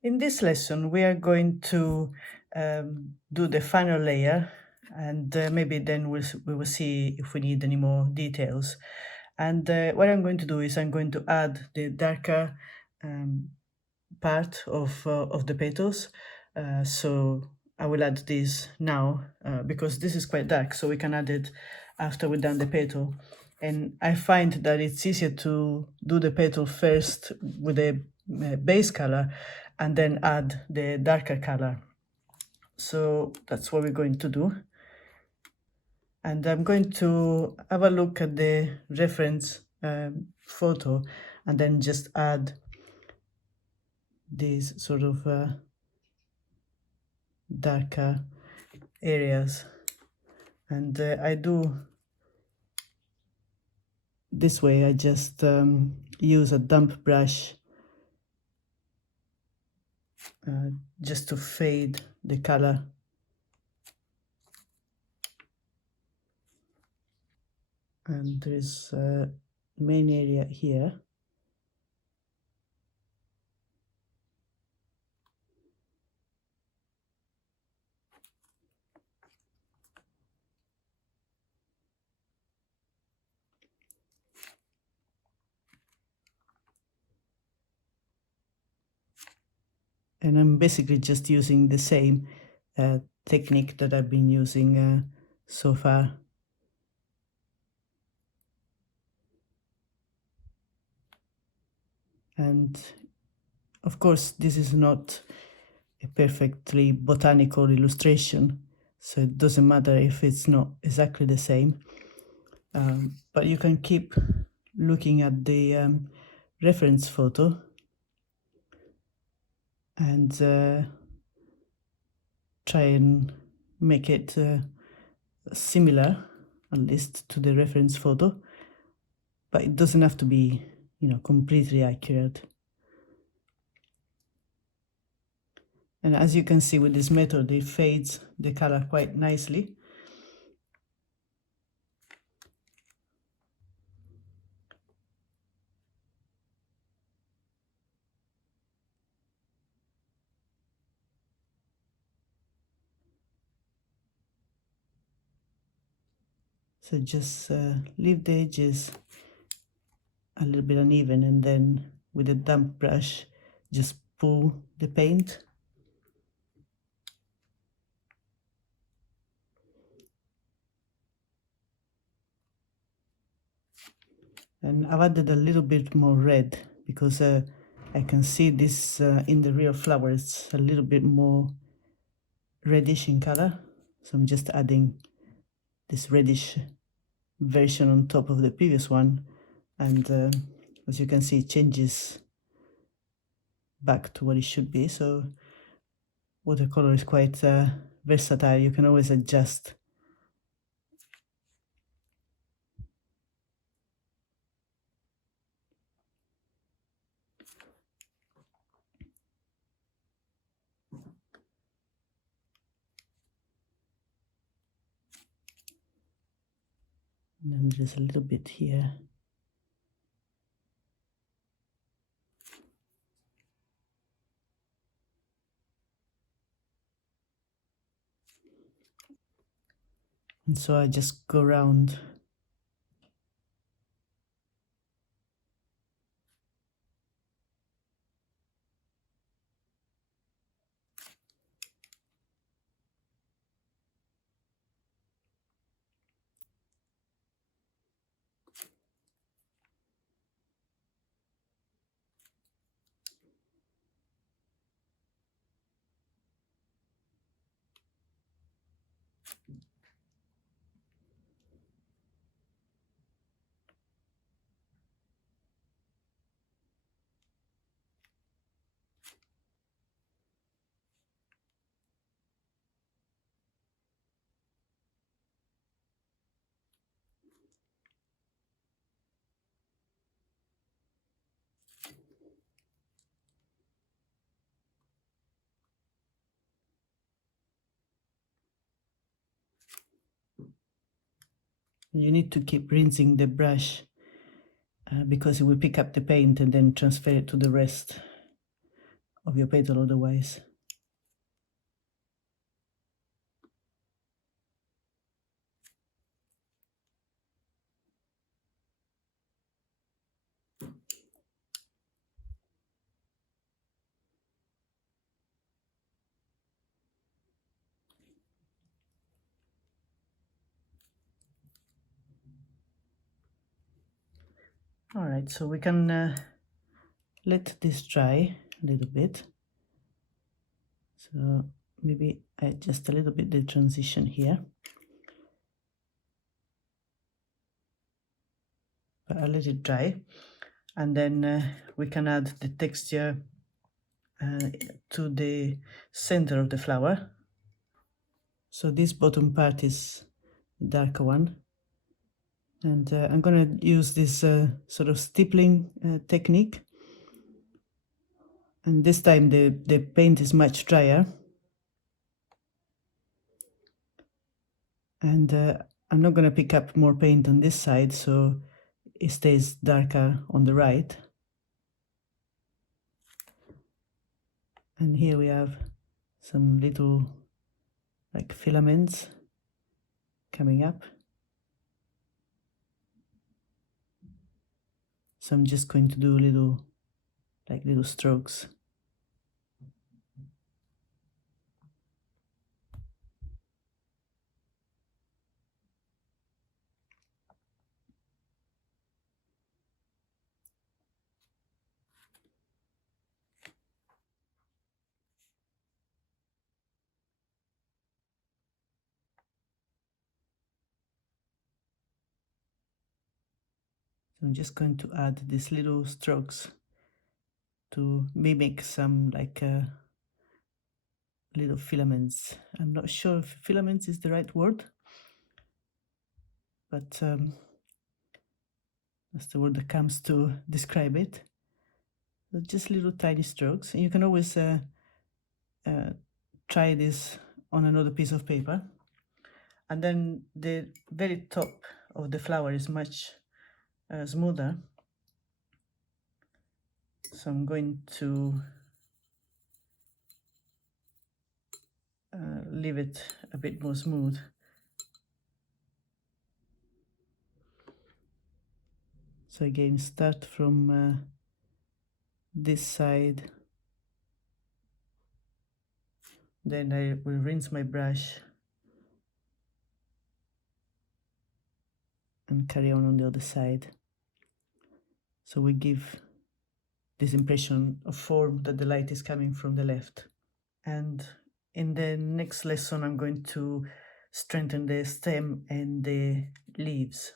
In this lesson, we are going to do the final layer, and maybe then we will see if we need any more details. And what I'm going to do is I'm going to add the darker part of the petals. So I will add this now because this is quite dark, so we can add it after we've done the petal. And I find that it's easier to do the petal first with a base color and then add the darker color. So that's what we're going to do. And I'm going to have a look at the reference photo and then just add these sort of darker areas. And I do this way. I just use a damp brush just to fade the color. And there's a main area here. And I'm basically just using the same technique that I've been using so far. And of course, this is not a perfectly botanical illustration, so it doesn't matter if it's not exactly the same. But you can keep looking at the reference photo and try and make it similar, at least, to the reference photo. But it doesn't have to be, completely accurate. And as you can see with this method, it fades the color quite nicely. So just leave the edges a little bit uneven, and then with a damp brush, just pull the paint. And I've added a little bit more red because I can see this in the real flower. It's a little bit more reddish in color. So I'm just adding this reddish version on top of the previous one. And as you can see, it changes back to what it should be. So watercolor is quite versatile. You can always adjust. And then there's a little bit here. And so I just go around. You need to keep rinsing the brush because it will pick up the paint and then transfer it to the rest of your petal otherwise. All right, so we can let this dry a little bit. So maybe adjust a little bit the transition here. But I'll let it dry, and then we can add the texture to the center of the flower. So this bottom part is the darker one, and I'm going to use this sort of stippling technique, and this time the paint is much drier, and I'm not going to pick up more paint on this side, so it stays darker on the right. And here we have some little like filaments coming up. So I'm just going to do little strokes. So I'm just going to add these little strokes to mimic some like little filaments. I'm not sure if filaments is the right word, but that's the word that comes to describe it. So just little tiny strokes, and you can always try this on another piece of paper. And then the very top of the flower is much smoother, so I'm going to leave it a bit more smooth. So again, start from this side, then I will rinse my brush and carry on the other side. So we give this impression of form that the light is coming from the left. And in the next lesson I'm going to strengthen the stem and the leaves.